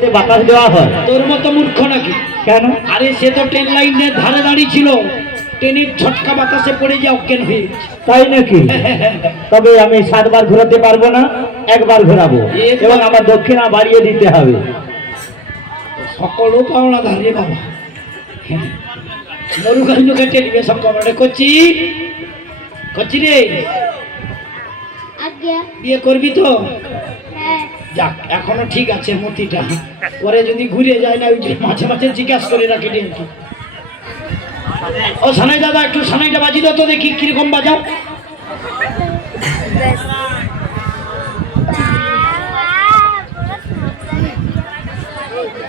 ঘুরতে বাতাস দেওয়া হয়? তোর মতো মূর্খ নাকি? কেন? আরে সে তো ট্রেন লাইনের ধারে দাঁড়িয়ে ছিল, ট্রেনের ঝটকা বাতাসে পড়ে যা অজ্ঞান হয়ে গেছে। তাই নাকি? তবে আমি 7 বার ঘোরাতে পারবো না, 1 বার ঘোরাবো এবং আমার দক্ষিণা বাড়িয়ে দিতে হবে। সকলও পাওনা দাঁড়িয়ে বাবা, মরুকাঞ্জকে টেলিবে সব কমানে করছি করছি রে। বিয়ে করবি তো? যাক, এখনো ঠিক আছে মতিটা, পরে যদি ঘুরে যায় না, ওই যে মাঝে মাঝে জিজ্ঞাসা করে রাখি রে। ও সানাই দাদা, একটু সানাইটা বাজি দাও তো দেখি কিরকম বাজাও।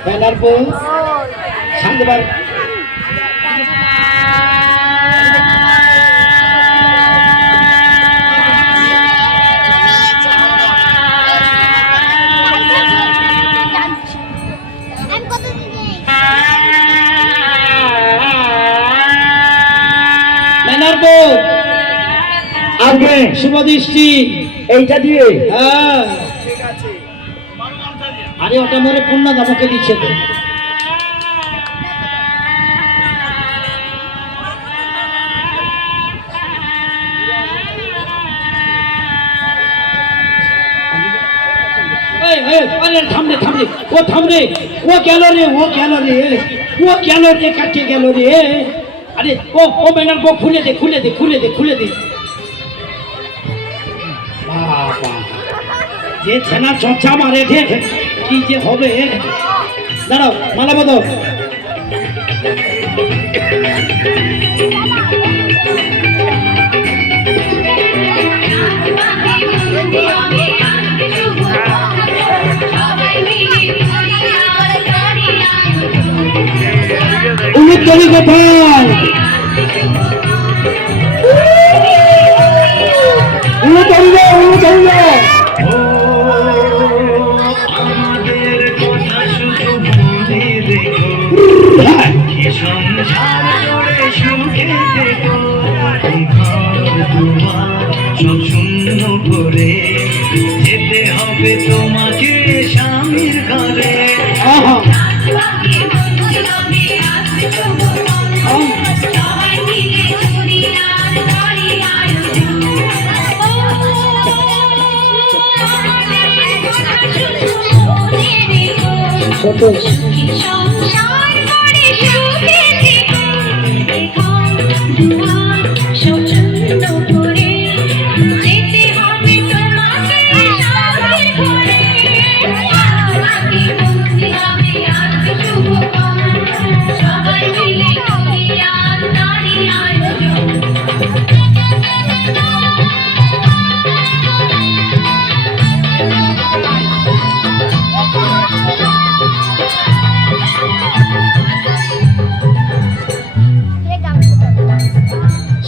ব্যানার বউ সামনে বার। আগে শুভ দৃষ্টি এইটা দিয়ে। হ্যাঁ, আরে ওটা মরে পূর্ণ দামকে দিচ্ছে তো। থামরে থামরে, ও থামরে, ও গেল রে, ও গেল রে, ও গেল রে, কাটে গেল রে। আরে ও ও ব্যানার বউ খুলে দে, খুলে দে, খুলে দে, খুলে দে। বাবা, যে ছেনা চর্চা মারে রে, কি যে হবে। দাঁড়াও, মালা বদল। উলুতলি কোথায়? উলুতলি রে, উলুতলি রে। যেতে হবে তোমাকে স্বামীর ঘরে।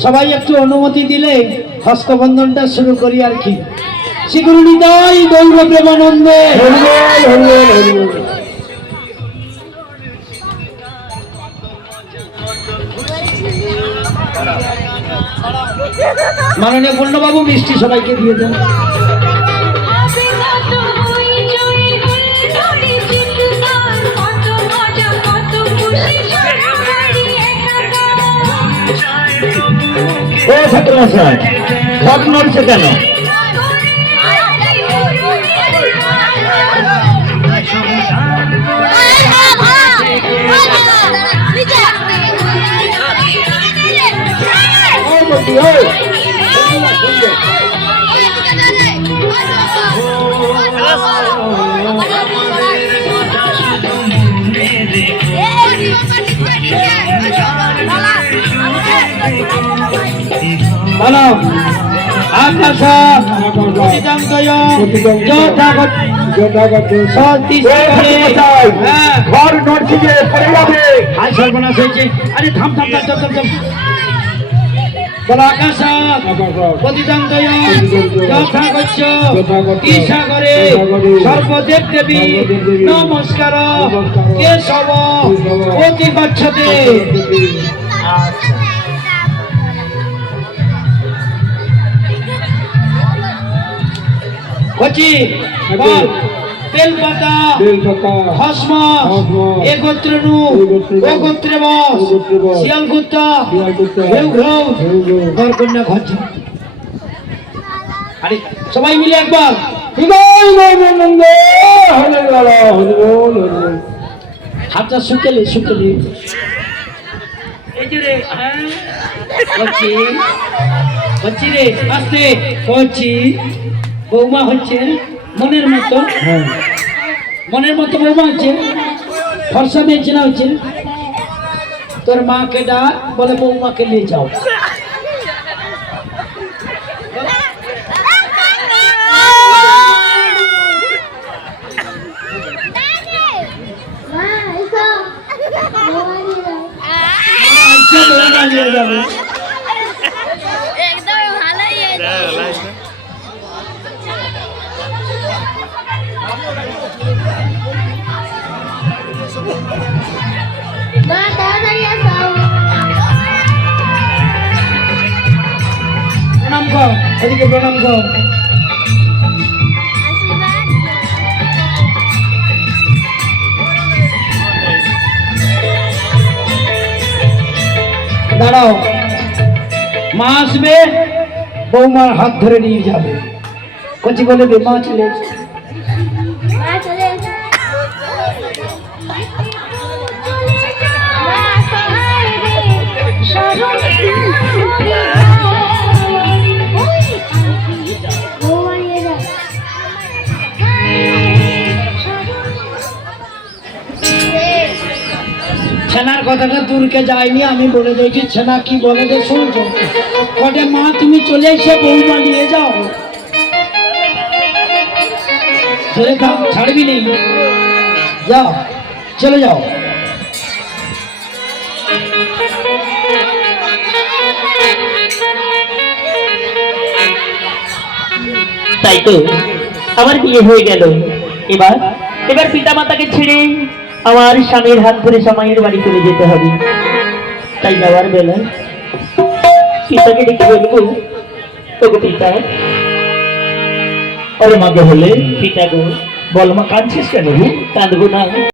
সবাই একটু অনুমতি দিলে হস্তবন্ধনটা শুরু করি আর কি। শ্রীগুরু নিতাই গৌর প্রেমানন্দে। মাননীয় পূর্ণবাবু মিষ্টি সবাইকে দিয়ে দেন। ও ঠাকুরমশাই, সব নড়ছে কেন? আকাশ ঘর নড়ছে যে পড়ে যাবে। সর্বনাশ হয়েছে। আরে থাম থাম থাম থাম থাম। আকাশ পতিতান্তয় যথাগচ্ছ ঈশাগরে সর্বদেব দেবী নমস্কার কেশব অতি গচ্ছতে। কচি বল, বেলপাতা বেলপাতা ভস্ম ভস্ম এ গোত্রে নু গোত্রে ও গোত্রে বস ও গোত্রে বস শিয়াল কুত্তা শিয়াল কুত্তা ঘেউ ঘেউ ঘেউ ঘেউ গরকন্যা ঘরছে আরে সবাই মিলে একবার জয় গোবিন্দ হরে লালা হরে বল হরে বল। হাতটা শুকেলে এই যে রে হ্যাঁ করছি করছি রে আস্তে করছি বৌমা হচ্ছে মনের মতো হ্যাঁ মনের মতো বৌমা হচ্ছে ফর্সা মেয়ে চেনা হচ্ছে তোর মাকে ডাক বলে বৌমাকে নিয়ে যাও আচ্ছা, বৌমা নিয়ে যাবে একদম ভালোই হয়েছে মা তাড়াতাড়ি আসো প্রণাম কর এদিকে প্রণাম কর আশীর্বাদ দাঁড়াও মা আসবে বৌমার হাত ধরে নিয়ে যাবে কচি বলে দে মা চলে এসেছে। মা চলে এসো। মা সহায় রে, শরণ ওই, বৌমা নিয়ে যাও। ছেনার কথাটা দূরকে যায়নি আমি বলে দিয়েছি ছেনা কি বলে যে শুনছো কটে মা তুমি চলে এসে বৌমা নিয়ে যাও চলে থাক ছাড়বি নি যাও চলে যাও তাই তো আমার বিয়ে হয়ে গেল এবার এবার পিতামাতাকে ছেড়ে আমার স্বামীর হাত ধরে স্বামীর বাড়ি চলে যেতে হবে তাই যাওয়ার বেলায় পিতাকে ডেকে বলবো তোকে পিতা আরে মাকে বলে পিতা গো বল মা কাঁদছিস কেন? কাঁদবো না